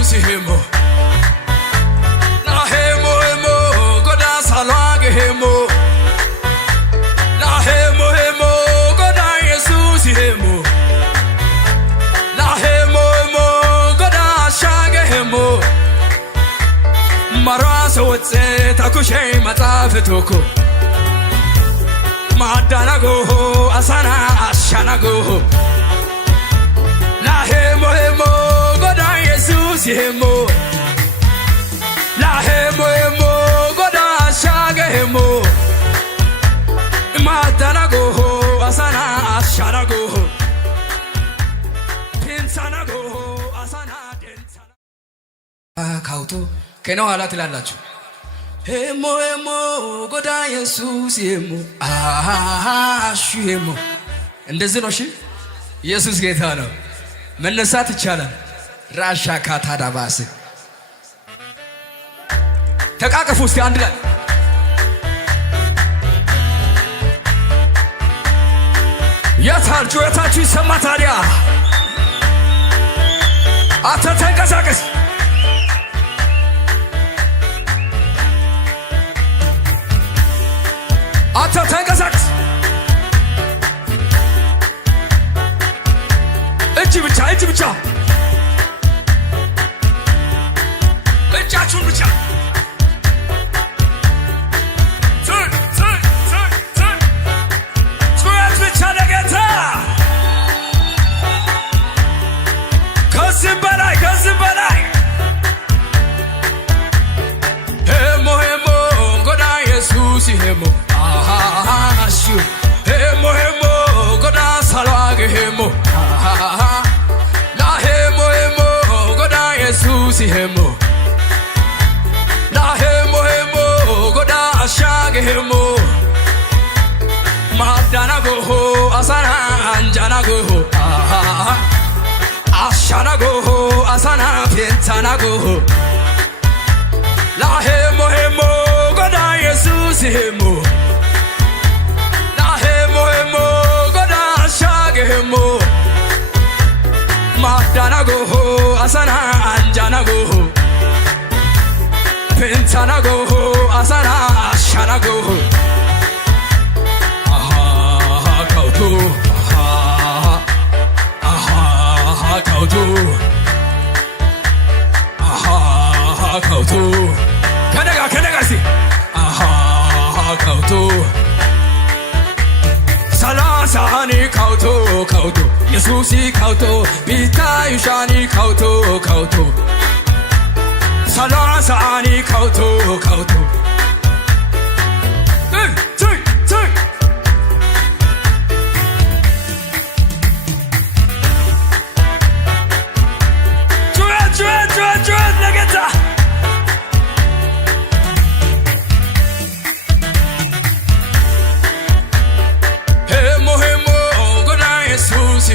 Jesus hemo na hemo hemo goda salwage hemo na hemo hemo goda Jesus hemo na hemo hemo goda shage hemo marasa wotse takushay matafetoko madanago asana ashanago la hemo hemo goda Jesus hemo la hemo hemo goda shage hemo madanago asana ashanago pinsanago asana densana kauto keno hala tilalachu hemo hemo goda Jesus hemo shu hemo እንደዚህ ነው። እሺ ኢየሱስ ጌታ ነው። መነሳት ይቻላል። ራሻ ካታዳባስ ተቃቀፉ እስቲ አንድ ላይ ያታል ጩኸታችሁ ይሰማ ታዲያ አንተ ተንቀሳቀስ አንተ ተንቀሳቀስ እጅ ብቻ እጃችሁን ብቻ ጩኸት ብቻ ለጌታ ከዚህ በላይ ሄሞ ሄሞ ጎዳ ኢየሱስ ሄሞ አሹ ሄሞ ሄሞ ጎዳ ሳልዋገ ሄሞ la hemo hemo goda Jesus hemo la hemo hemo goda shage hemo madana go asana anjana go ashana go asana pentana go la hemo hemo goda Jesus hemo la hemo hemo goda shage hemo madanago asana anjanago pentanago asana ashanago kautu kautu kautu kanega si kautu 사라사니 카우토 예수시 카우토 비타유샤니 카우토 사라사니 카우토 쭈 나겠다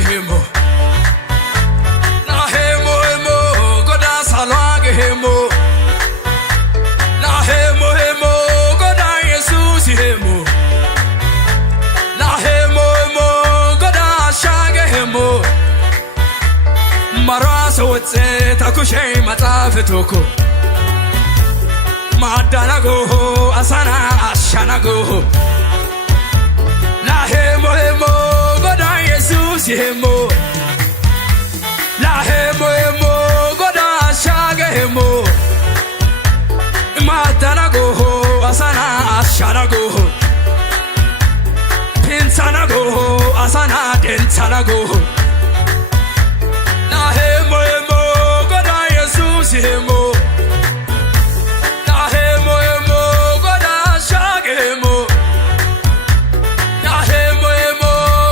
hemo na hemo hemo goda salwage hemo na hemo hemo goda Jesus hemo na hemo hemo goda shage hemo marasa wotse takushay matafetoko madanago asana ashanago la hemo hemo Jesus hemo la hemo hemo goda shage hemo madanago asana ashanago pinsanago asana densanago la hemo hemo goda Jesus hemo la hemo hemo goda shage hemo la hemo hemo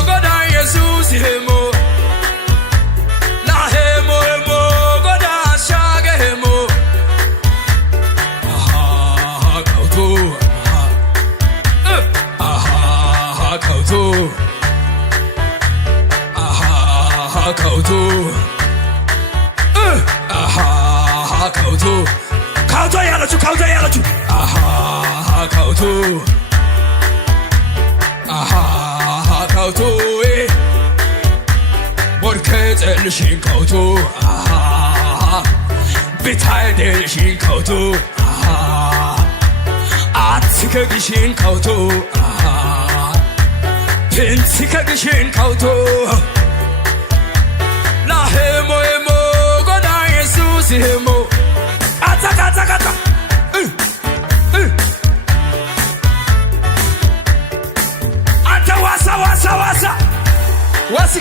goda Jesus hemo la hemo hemo goda shage hemo kautu kautu kautu ያለችው kautu ካውቶ ወርከ ጸልሽን ካውቶ 비탈들신 거도 아트가기신 거도 빈티가기신 거도 나 해모 거다 예수스 해모 아자가자가자 안타 와사 와시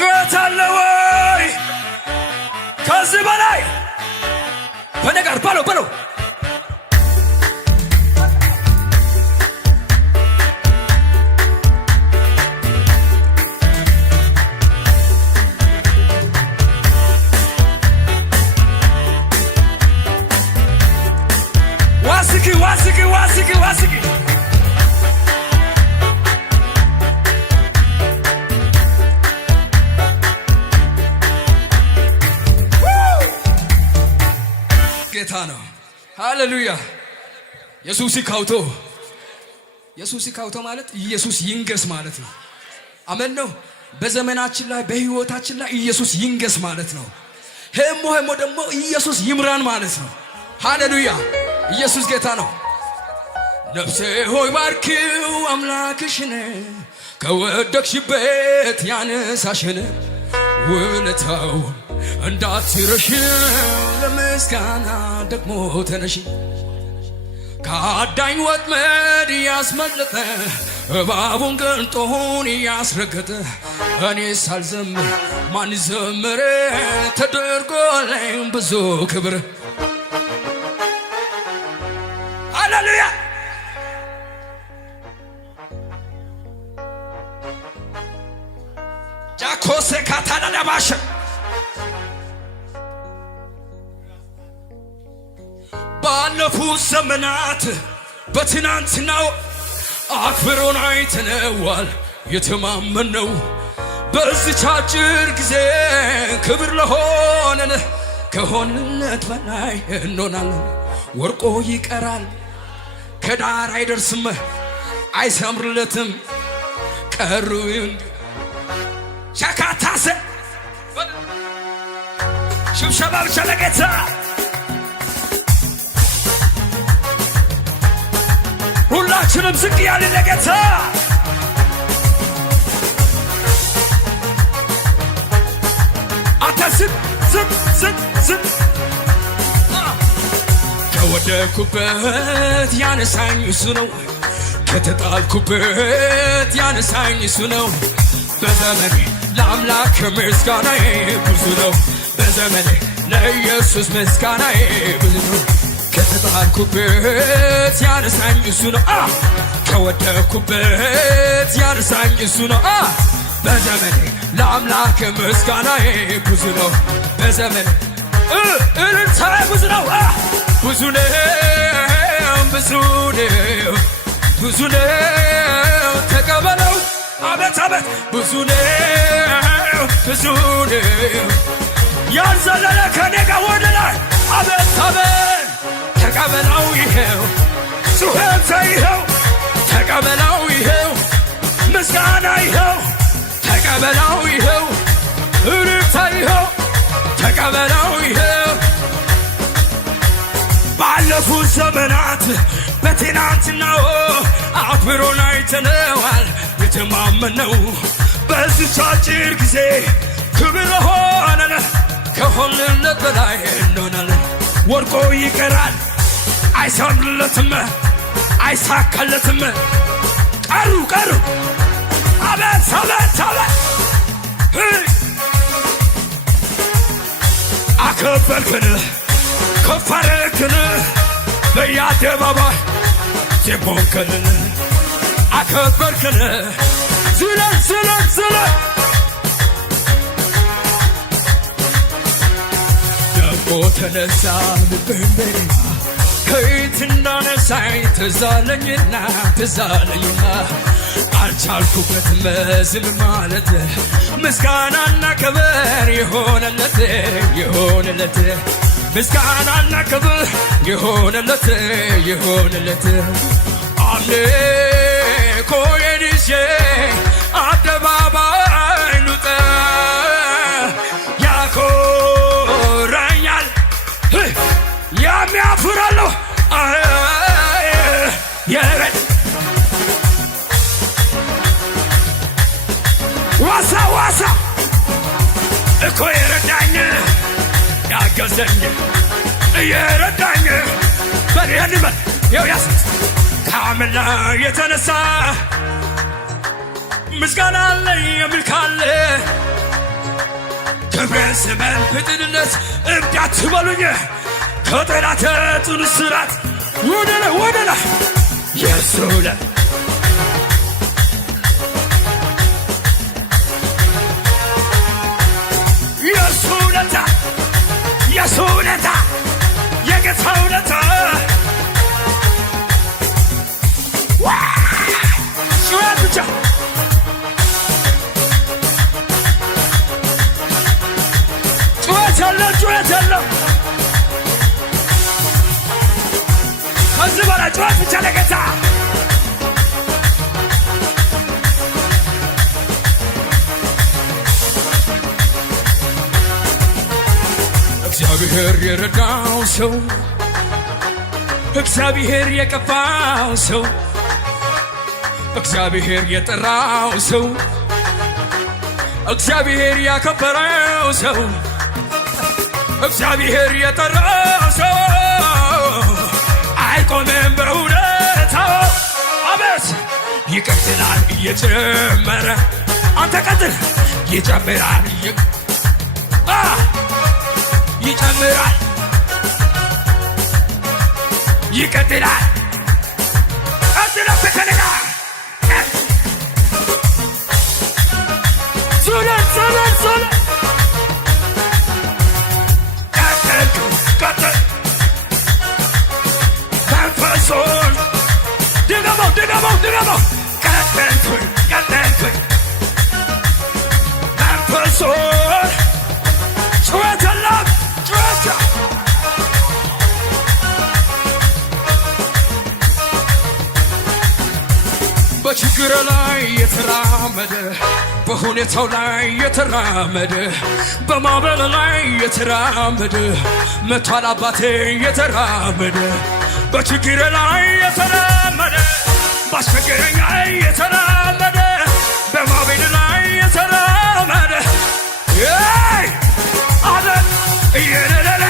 ጩኸታለወይ ከዚህ በላይ በኔ ጋር በለው ዋስኪ ጌታ ነው። ሃሌሉያ ኢየሱስ ካውቶ ማለት ኢየሱስ ይንገስ ማለት ነው። አሜን ነው። በዘመናችን ላይ በህይወታችን ላይ ኢየሱስ ይንገስ ማለት ነው። ሄሞ ደግሞ ኢየሱስ ይምራን ማለት ነው። ሃሌሉያ ኢየሱስ ጌታ ነው። ነፍሴ ሆይ ባርኪው አምላክሽን ከወደቅሽበት ያነሳሽን ውለታው እንዳትረሺ ለምስጋና ደግሞ ተነሺ ከአዳኝ ወጥመድ ያስመለጠ እባቡን ቅንጦውን ያስረገጠ እኔ ሳልዘምር ማን ዘመረ ተደርጎልኝ ብዙ ክብር ሃሌሉያ ጃኮሴ ካታላዳባሽ ባለፉት ዘመናት በትናንትናው አክብሮን አይተነዋል የተማመነው በዚች አጭር ጊዜ ክብር ለሆነን ከሆንነት በላይ እንሆናለን። ወርቆ ይቀራል ከዳር አይደርስም አይሰምርለትም ቀሩ ሻካታሰ ሽብሸባ ብቻ ለጌታ ሁላችንም ዝቅ ያልን ለጌታ አታስብ ዝቅ ከወደኩበት ያነሳኝ እሱ ነው። ከተጣልኩበት ያነሳኝ እሱ ነው። በዘመኔ ለአምላክ ምስጋናዬ ብዙ ነው። በዘመኔ ለኢየሱስ ምስጋናዬ ብዙ ነው። ከተጣልኩበት ያነሳኝ እሱ ነው። ከወደኩበት ያነሳኝ እሱ ነው። በዘመኔ ለአምላክ ምስጋናዬ ብዙ ነው። በዘመኔ እልልታዬ ብዙ ነው። ብዙ ነው ተቀበለው። አቤት ብዙ ነው ያልዘለለ ከኔ ጋር ወደ ላይ አቤት ተቀበለው። ይሄው ጩኸት ይሄው ተቀበለው። ይሄው ምስጋና ይሄው ተቀበለው። ይሄው እልልታ ይሄው ተቀበለው። ይሄው ባለፉት ዘመናት በትናንትናው አክብሮን አይተነዋል የተማመነው በዚች አጭር ጊዜ ክብር ሆነን ከሆንነት በላይ እንሆናለን። ወርቆ ይቀራል አይሰምርለትም አይሳካለትም ቀሩ አቤት አከበርክን ከፍ አደረግክን በየአደባባይ ዜማንከንን አከበርክን ዝለል ደግሞ ተነሳ ልብህን ከየት እንዳነሳኝ ትዛለኝና አልቻልኩበትም ዝም ማለት ምስጋናና ክብር የሆነለት ምስጋናና ክብር ይሆንለት ይሆንለት አምልኮዬን ይዤ አደባባይ ልውጣ ያኮራኛል የሚያፍራለሁ የረት ዋሳ ዋሳ እኮ የረዳኝ ያገዘኝ የረዳኝ በልያንበል ያው ያስት ከአመላ የተነሳ ምስጋና አለኝ የሚል ካለ ክብሬን ስመን ፍጥንነት እብዳት በሉኝ ከጠላቴ ጽኑ እስራት ወደላ የሱለ የሱለታ የጌታ ውለታ ጩኸት ብቻ ጩኸት ያለው ከዚህ በላይ ጩኸት ብቻ ለጌታ እግዚአብሔር የረዳው ሰው እግዚአብሔር የቀባው ሰው እግዚአብሔር የጠራው ሰው እግዚአብሔር ያከበረው ሰው እግዚአብሔር የጠራው ሰው አይቆምም በውለታው አቤት ይቀጥላል እየጨመረ አንተ ቀጥል ይጨምራል ይጨምራል ይቀጥላል አድረፈከለና ዞለ ቀጥል መንፈሱን ድገመው ቀጥል መንፈሱን ጩኸት የለም በችግር ላይ የተራመደ በሁኔታው ላይ የተራመደ በማዕበል ላይ የተራመደ መቷል አባቴ የተራመደ በችግር ላይ የተራመደ ባስቸገረኝ ላይ የተራመደ በማዕበል ላይ የተራመደ አለት እየለለለ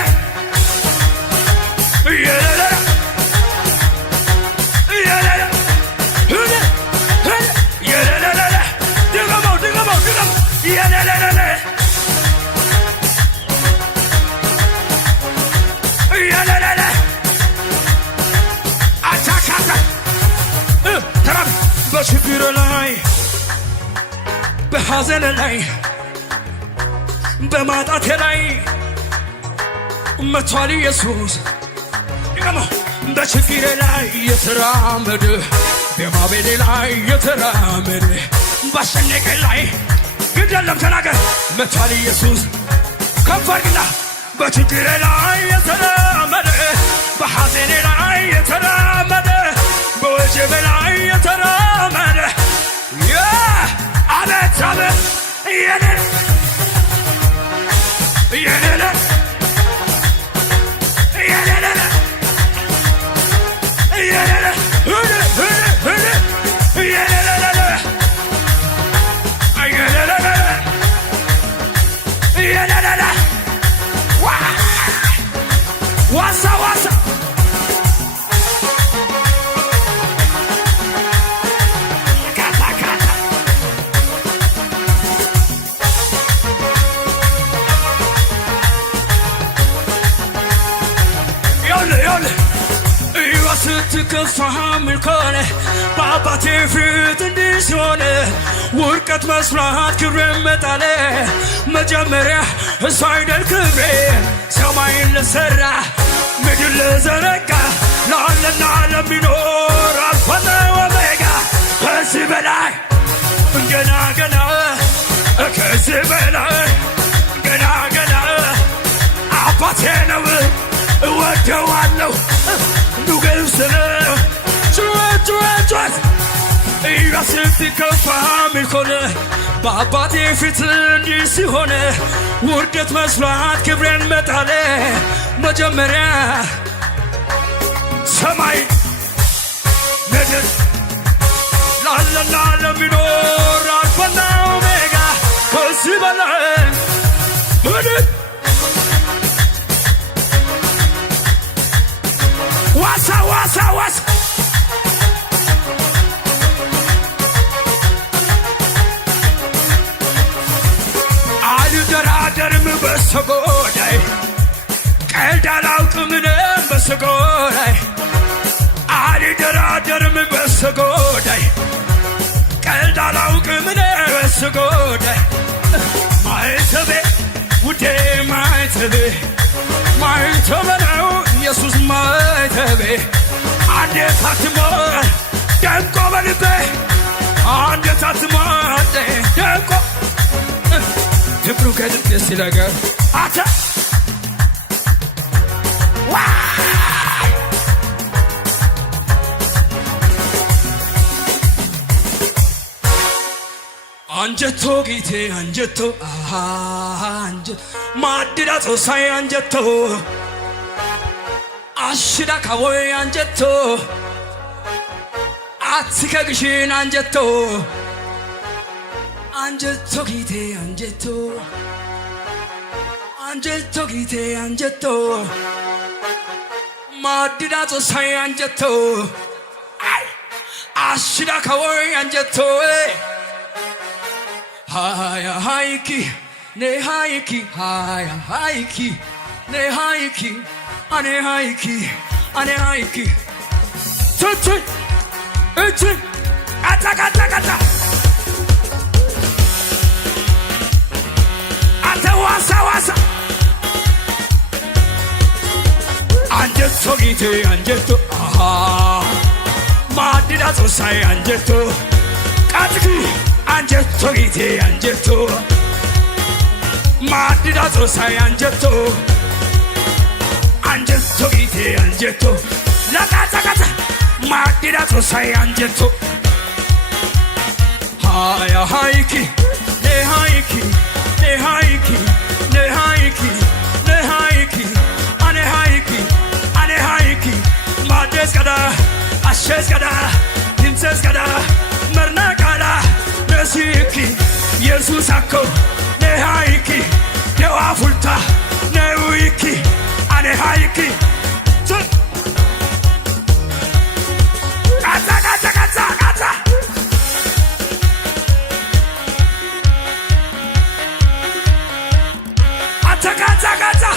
በችግር ላይ በሐዘን ላይ በማጣቴ ላይ መቷል ኢየሱስ ይገሞ በችግሬ ላይ የተራመደ በማዕበሌ ላይ የተራመደ ባስጨነቄ ላይ ግድ የለም ተናገር መቷል ኢየሱስ ከፍ አድርግና በችግሬ ላይ የተራመደ በሐዘኔ ላይ የተራመደ በወጀቤ ላይ የተራመደ አቤት ዋሳ ስትከፋ ምልኮነ በአባቴ ፊት እንዲህ ሲሆን ውድቀት መስራት ክብሬ መጣለ መጀመሪያ እሱ አይደል ክብሬ ሰማይን ለሠራ ምድር ለዘረጋ ላለና ለሚኖር አልፋና ኦሜጋ ከዚህ በላይ ገና ከዚህ በላይ ገና አባቴ ነው ወደዋለሁ ንጉሥ ነው ጩኸት ጩኸት ጩኸት ኢየሱስ ከፋ ሚሆነ በአባቴ ፊት እንዲህ ሲሆን ውርደት መስሏት ክብሬን መጣለ መጀመሪያ ሰማይ ምድር ላለና ለሚኖር አልፋና ኦሜጋ ከዚህ በላይ ምድር ዋሳ ዋሳ ዋሳ አልደራደርም በሰጎዳይ ቀልድ አላውቅም እኔም በሰጎዳይ አልደራደርም በሰጎዳይ ቀልድ አላውቅም እኔ በሰጎዳይ ማይተቤ ውዴ ማይተቤ ማይተቤ ነው ኢየሱስ ማይተቤ አንዴ ታትሞ ደምቆ በልቤ አንዴ ታትሞ ደምቆ ፍቅሩ ከልብ ሲለገር አታ አንጀቶ ጌቴ አንጀቶ አንጀቶ ማድዳ ጾሳይ አንጀቶ አሽዳ ካቦይ አንጀቶ አትከግሽን አንጀቶ አንጀቶ ጌቴ አንጀቶ አንጀቶ ጌቴ አንጀቶ ማድዳ ጾሳይ አንጀቶ አሽዳ ካቦይ አንጀቶ Haya haiki, ne haiki, haya haiki, ne haiki, ane haiki, ane haiki. Tutu, utu, ata kata kata. Ata wasa wasa. Anjeto gite anjeto, aha. Madida to say anjeto, katki. አንጀቶ ጌቴ አንጀቶ ማድዳ ጾሳይ አንጀቶ አንጀቶ ጌቴ አንጀቶ ለቃተቀተ ማድዳ ጾሳይ አንጀቶ ሃያ ሃይኪ ለሃይኪ ለሃይኪ ለሃይኪ ለሃይኪ አኔ ሃይኪ አኔ ሃይኪ ማደስ ገዳ አሸስ ገዳ ድምሰስ ገዳ መርና ቃላ Nesiki, Jesus ako, ne haiki, ne wafulta, ne wiki, ane haiki. Kata kata kata kata. Kata kata kata.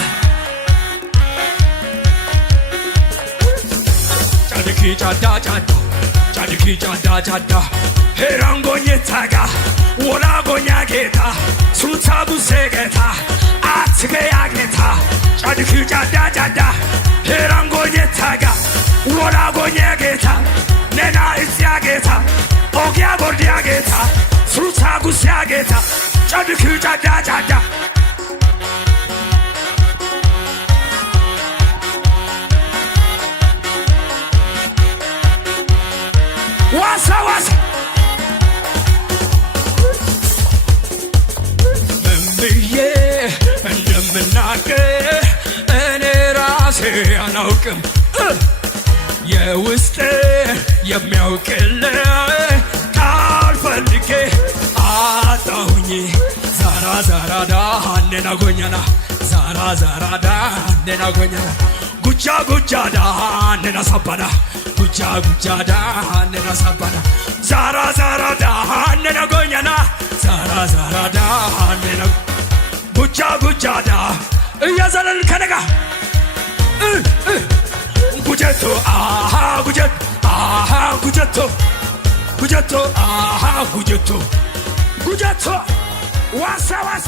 Chadiki chada chada, chadiki chada chada. Herangonya taga, wala gonya geta, sutabu segeta, atge ageta, chadiki jada jada. Herangonya taga, wala gonya geta, nena isya geta, ogya gordia geta, sutabu segeta, chadiki jada jada. Wasa wasa. እንደምናገር እኔ ራሴ አላውቅም የውስጤ የሚያውቅልኝ ቃል ፈልጌ አጣሁኝ ዛራ ዛራዳ አንዴና ጎኛና ዛራ ዛራዳ አንዴና ጎኛና ጉቻ ጉቻዳ አንዴና ሳባዳ ጉቻ ጉቻዳ አንዴና ሳባዳ ዛራ ዛራዳ አንዴና ጎኛና ዛራ ዛራዳ አንዴና ጉቻ ጉቻዳ እያዘለን ከነጋ ጉጀቶ አሃ ጉጀት አሃ ጉጀቶ ጉጀቶ አሃ ጉጀቶ ጉጀቶ ዋሳ ዋሳ